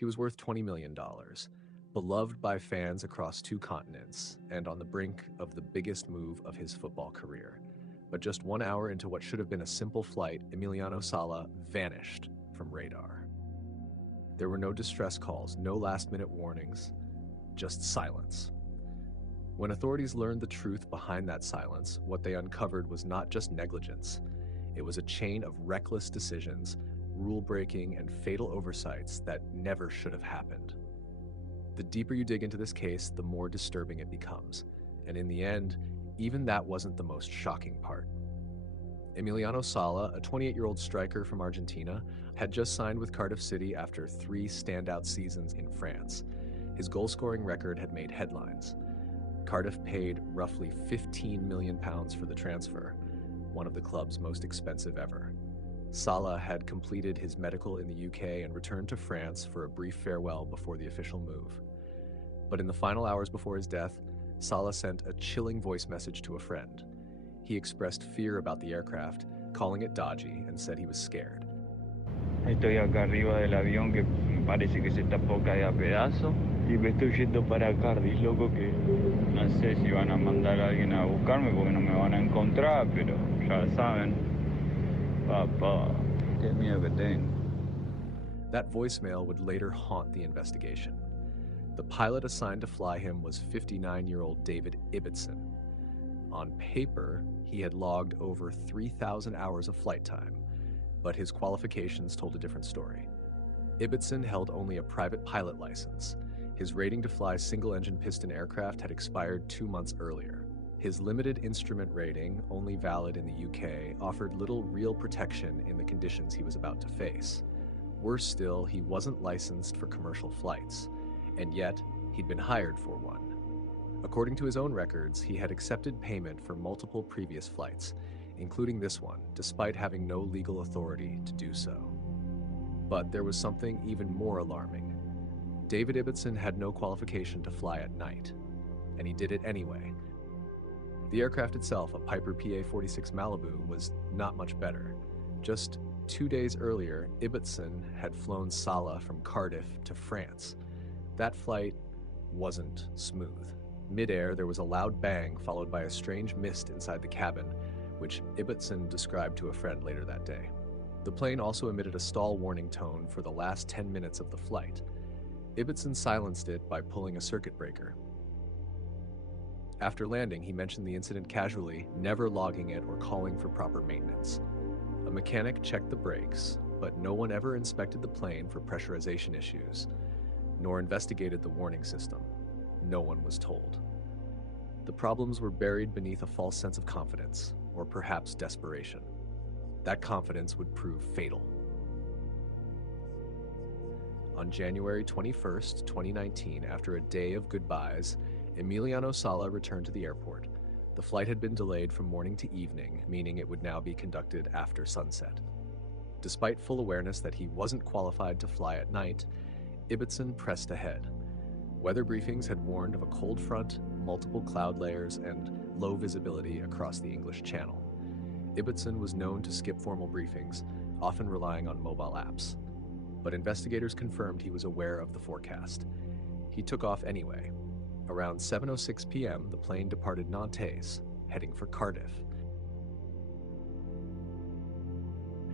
He was worth $20 million, beloved by fans across 2 continents, and on the brink of the biggest move of his football career. But just 1 hour into what should have been a simple flight, Emiliano Sala vanished from radar. There were no distress calls, no last-minute warnings, just silence. When authorities learned the truth behind that silence, what they uncovered was not just negligence. It was a chain of reckless decisions, rule-breaking, and fatal oversights that never should have happened. The deeper you dig into this case, the more disturbing it becomes. And in the end, even that wasn't the most shocking part. Emiliano Sala, a 28-year-old striker from Argentina, had just signed with Cardiff City after 3 standout seasons in France. His goal-scoring record had made headlines. Cardiff paid roughly £15 million for the transfer, one of the club's most expensive ever. Sala had completed his medical in the UK and returned to France for a brief farewell before the official move. But in the final hours before his death, Sala sent a chilling voice message to a friend. He expressed fear about the aircraft, calling it dodgy, and said he was scared. Estoy acá arriba del avión que me parece que se está por caer a pedazos y me estoy yendo para Cardiff, loco, que no sé si van a mandar a alguien a buscarme porque no me van a encontrar, pero ya saben, papá, qué miedo que tengo. That voicemail would later haunt the investigation. The pilot assigned to fly him was 59-year-old David Ibbotson. On paper, he had logged over 3,000 hours of flight time, but his qualifications told a different story. Ibbotson held only a private pilot license. His rating to fly single-engine piston aircraft had expired 2 months earlier. His limited instrument rating, only valid in the UK, offered little real protection in the conditions he was about to face. Worse still, he wasn't licensed for commercial flights, and yet he'd been hired for one. According to his own records, he had accepted payment for multiple previous flights, including this one, despite having no legal authority to do so. But there was something even more alarming. David Ibbotson had no qualification to fly at night, and he did it anyway. The aircraft itself, a Piper PA-46 Malibu, was not much better. Just 2 days earlier, Ibbotson had flown Sala from Cardiff to France. That flight wasn't smooth. Mid-air, there was a loud bang followed by a strange mist inside the cabin, which Ibbotson described to a friend later that day. The plane also emitted a stall warning tone for the last 10 minutes of the flight. Ibbotson silenced it by pulling a circuit breaker. After landing, he mentioned the incident casually, never logging it or calling for proper maintenance. A mechanic checked the brakes, but no one ever inspected the plane for pressurization issues, nor investigated the warning system. No one was told. The problems were buried beneath a false sense of confidence, or perhaps desperation. That confidence would prove fatal. On January 21st, 2019, after a day of goodbyes, Emiliano Sala returned to the airport. The flight had been delayed from morning to evening, meaning it would now be conducted after sunset. Despite full awareness that he wasn't qualified to fly at night, Ibbotson pressed ahead. Weather briefings had warned of a cold front, multiple cloud layers, and low visibility across the English Channel. Ibbotson was known to skip formal briefings, often relying on mobile apps. But investigators confirmed he was aware of the forecast. He took off anyway. Around 7:06 p.m., the plane departed Nantes, heading for Cardiff.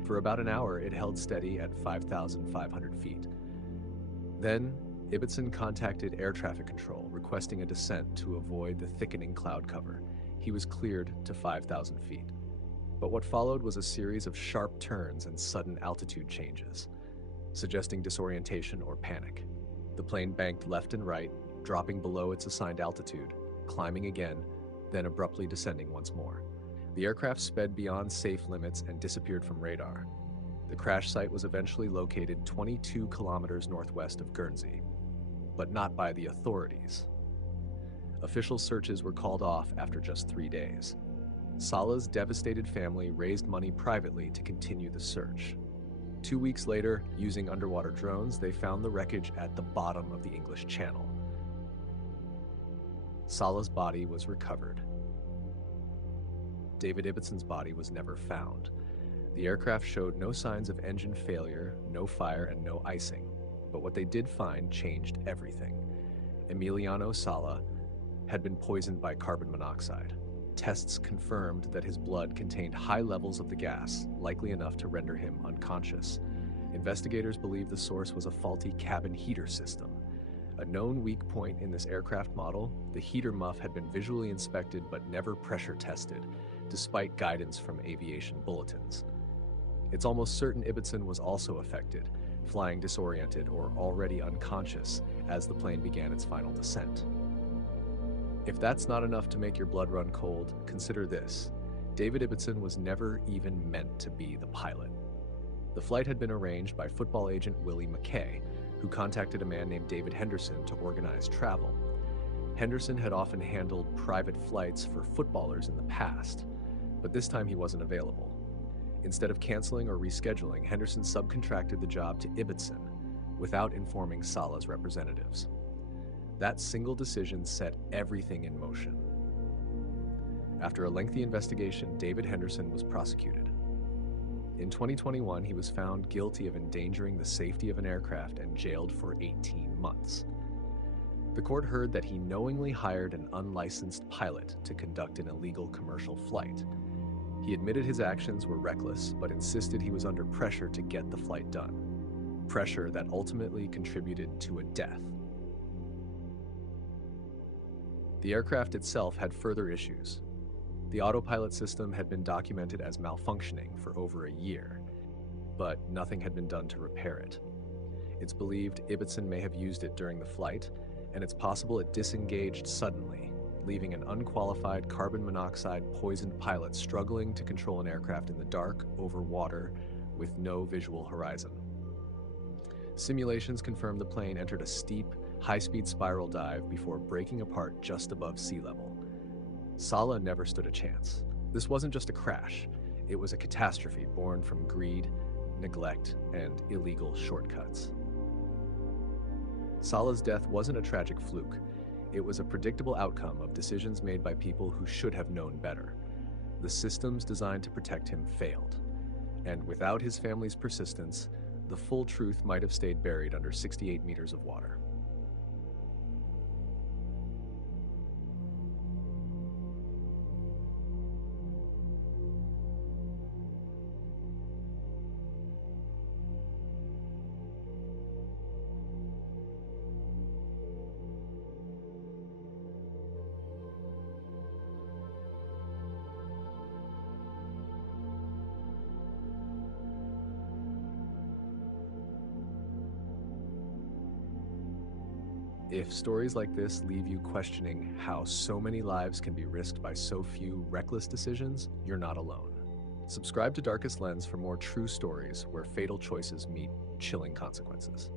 For about an hour, it held steady at 5,500 feet. Then, Ibbotson contacted air traffic control, requesting a descent to avoid the thickening cloud cover. He was cleared to 5,000 feet. But what followed was a series of sharp turns and sudden altitude changes, suggesting disorientation or panic. The plane banked left and right, dropping below its assigned altitude, climbing again, then abruptly descending once more. The aircraft sped beyond safe limits and disappeared from radar. The crash site was eventually located 22 kilometers northwest of Guernsey, but not by the authorities. Official searches were called off after just 3 days. Sala's devastated family raised money privately to continue the search. 2 weeks later, using underwater drones, they found the wreckage at the bottom of the English Channel. Sala's body was recovered. David Ibbotson's body was never found. The aircraft showed no signs of engine failure, no fire, and no icing. but what they did find changed everything. Emiliano Sala had been poisoned by carbon monoxide. Tests confirmed that his blood contained high levels of the gas, likely enough to render him unconscious. Investigators believe the source was a faulty cabin heater system. A known weak point in this aircraft model, the heater muff had been visually inspected but never pressure tested, despite guidance from aviation bulletins. It's almost certain Ibbotson was also affected, flying disoriented or already unconscious as the plane began its final descent. If that's not enough to make your blood run cold, consider this. David Ibbotson was never even meant to be the pilot. The flight had been arranged by football agent Willie McKay, who contacted a man named David Henderson to organize travel. Henderson had often handled private flights for footballers in the past, but this time he wasn't available. Instead of canceling or rescheduling, Henderson subcontracted the job to Ibbotson without informing Sala's representatives. That single decision set everything in motion. After a lengthy investigation, David Henderson was prosecuted. In 2021, he was found guilty of endangering the safety of an aircraft and jailed for 18 months. The court heard that he knowingly hired an unlicensed pilot to conduct an illegal commercial flight. He admitted his actions were reckless, but insisted he was under pressure to get the flight done. Pressure that ultimately contributed to a death. The aircraft itself had further issues. The autopilot system had been documented as malfunctioning for over a year, but nothing had been done to repair it. It's believed Ibbotson may have used it during the flight, and it's possible it disengaged suddenly, leaving an unqualified carbon monoxide poisoned pilot struggling to control an aircraft in the dark over water with no visual horizon. Simulations confirmed the plane entered a steep, high-speed spiral dive before breaking apart just above sea level. Sala never stood a chance. This wasn't just a crash, it was a catastrophe born from greed, neglect, and illegal shortcuts. Sala's death wasn't a tragic fluke. It was a predictable outcome of decisions made by people who should have known better. The systems designed to protect him failed, and without his family's persistence, the full truth might have stayed buried under 68 meters of water. If stories like this leave you questioning how so many lives can be risked by so few reckless decisions, you're not alone. Subscribe to Darkest Lens for more true stories where fatal choices meet chilling consequences.